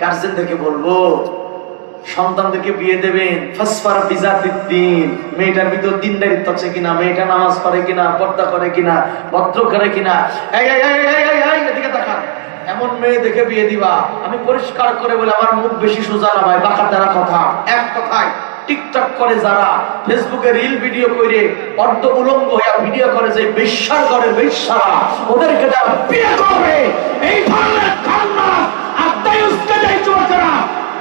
গার্জেনদেরকে বলব, সন্তানদেরকে বিয়ে দেবেন ফসফার বিজা দিন, মেয়েটার ভিতর দিনদারিত্ব আছে কিনা, মেয়েটা নামাজ পড়ে কিনা, পর্দা করে কিনা, ভদ্র করে কিনা এদিকে তাকান। এমন মেয়ে দেখে বিয়ে দিবা, আমি পরিষ্কার করে বলে, আমার মুখ বেশি সোজা না ভাই, বাঁকা তারা কথা। এক কথায়, টিকটক করে যারা ফেসবুকে রিল ভিডিও করে, অর্ধ উলঙ্গ হইয়া ভিডিও করে যে বিশ্বাস করে বিশ্বাস ওদেরকে যারা বিয়ে করবে। এই ধরনের কান্না আত্মাই উস্কে যায় চোখেরা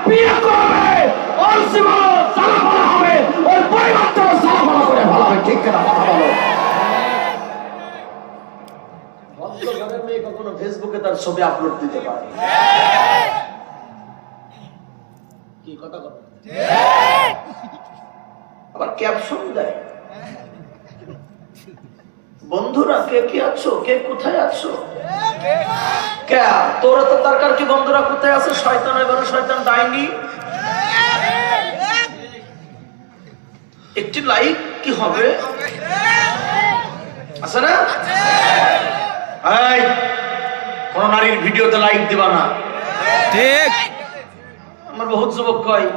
বিয়ে করবে ওর জীবন সালাফলা হবে ওর পরিবর্তন সালাফলা করে আবার ক্যাপশন দেয়। বন্ধুরা, কে কি আছো? কে কোথায় আছো? কে? তোরা তো দরকার কি বন্ধুরা কোথায় আছে? শয়তান এবারে শয়তান ডাইনি? একটি লাইক কি হবে? আছে না? এই কোন নারীর ভিডিওতে লাইক দিবা না। ঠিক। আমার বহুত যুবক কয়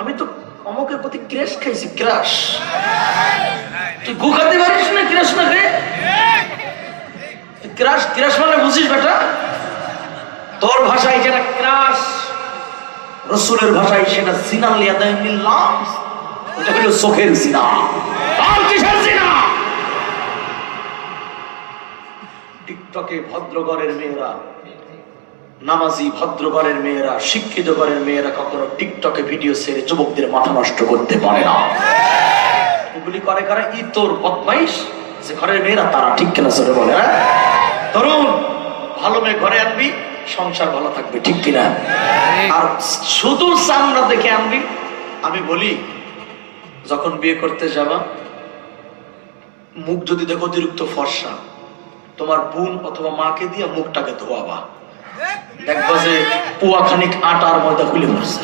আমি তো অমকের প্রতি ক্রেশ খাইছি ক্রাশ তুই গু খাতে পারিস না ক্রাশ না রে? ক্রাশ ক্রাশ মানে বুঝিস বেটা? তোর ভাষায় যেটা ক্রাশ রসুলের ভাষায় সেটা সিনাল ইয়াদাই মিল্লাম ওটা হলো চোখের সিনা আর কিসের সিনা টিকটকে ভদ্রগণের মেয়েরা নামাজি ভদ্র ঘরের মেয়েরা শিক্ষিত ঘরের মেয়েরা কখনো টিকটকে ভিডিও ছেড়ে যুবকদের মাথা নষ্ট করতে পারে না। এগুলি করে কারা? ই তোর বদমাইশ। যে ঘরের মেয়েরা তারা ঠিক কেনা চলে বলে হ্যাঁ? তরুণ ভালো মেয়ে ঘরে আনবি সংসার ভালো থাকবে ঠিক কিনা? আর শুধু চামড়া দেখে আনবি? আমি বলি যখন বিয়ে করতে যাবা, মুখ যদি দেখো অতিরিক্ত ফর্সা, তোমার বোন অথবা মাকে দিয়ে মুখটাকে ধোয়াবা। দেখবা যে পুয়া খানিক আটার ময়দা খুলে পড়ছে।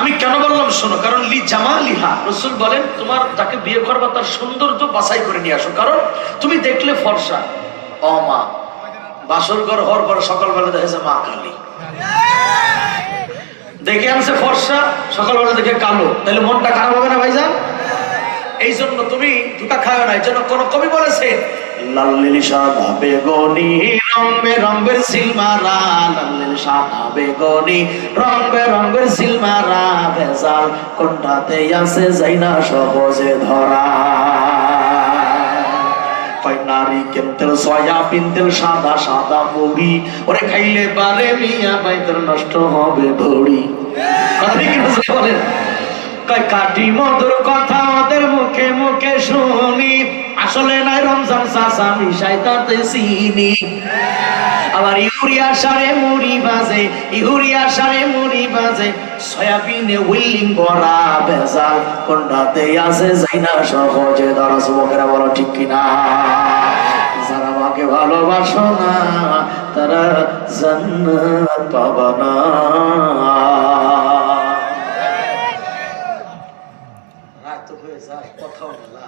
আমি কেন বললাম শোনো, কারণ লি জামা লিহা রসুল বলেন, তোমার যাকে বিয়ে করবা তার সৌন্দর্য বাছাই করে নিয়ে আসো। কারণ তুমি দেখলে ফর্সা। ও মা, বাসর ঘর হওয়ার পর সকালবেলা দেখেছে মা কালী। দেখে আনছে ফর্সা, সকালবেলা দেখে কালো। তাহলে মনটা খারাপ হবে না, ভাইজান? এই জন্য তুমি দুটা খাও না এই জন্য কোন কবি বলেছে ভেজাল কোনটাতে আছে যাই না সহজে ধরা। কয় নারী কেন্তেল সয়াবিন তেল সাদা সাদা মুড়ি ওরে খাইলে পারে মিয়া বাইতের নষ্ট হবে ভড়ি কয়, কাটি মধুর কথা ওদের মুখে মুখে শুনি। আসলে নাই রমজান চাষা মিশাই তাতে চিনি। আবার ইউরিয়া সারে মুড়ি বাজে, ইউরিয়া সারে মুড়ি বাজে। সয়াবিনে উইলিং ভরা ভেজাল, কোনটাতে আছে যাই না সহজে। ধরা যুবকেরা, বলো ঠিক কিনা? যারা আমাকে ভালোবাসো না, তারা জান্নাত পাবা না রাত তো হয়ে যায় কথাও বলা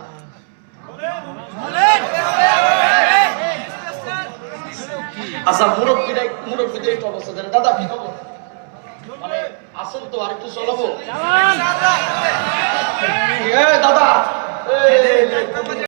আচ্ছা মুরব্বীরা মুরব্বীদের একটু অবস্থা জানে দাদা কি খবর? মানে আসেন তো আরেকটু চলাবো। এ দাদা